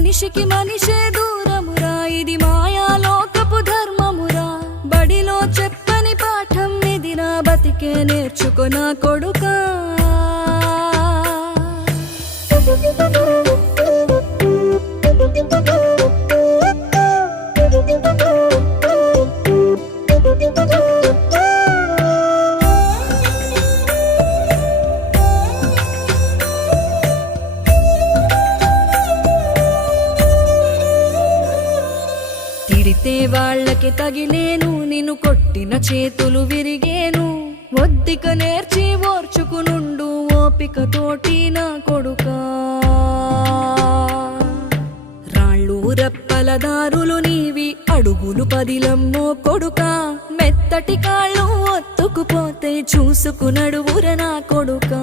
మనిషికి మనిషే దూరమురా, ఇది మాయాలోకపు ధర్మమురా. బడిలో చెప్పని పాఠం ఇది, నా బతికే నేర్చుకో నా కొడుకా. తిడితే వాళ్ళకి తగిలేను, నిన్ను కొట్టిన చేతులు విరిగేను. ఒద్దిక నేర్చి ఓర్చుకునుండు ఓపిక తోటి నా కొడుకా. రాళ్ళు రెప్పల దారులు నీవి, అడుగులు పదిలమ్మో కొడుకా. మెత్తటి కాళ్ళు ఒత్తుకుపోతే చూసుకునడువుర నా కొడుకా.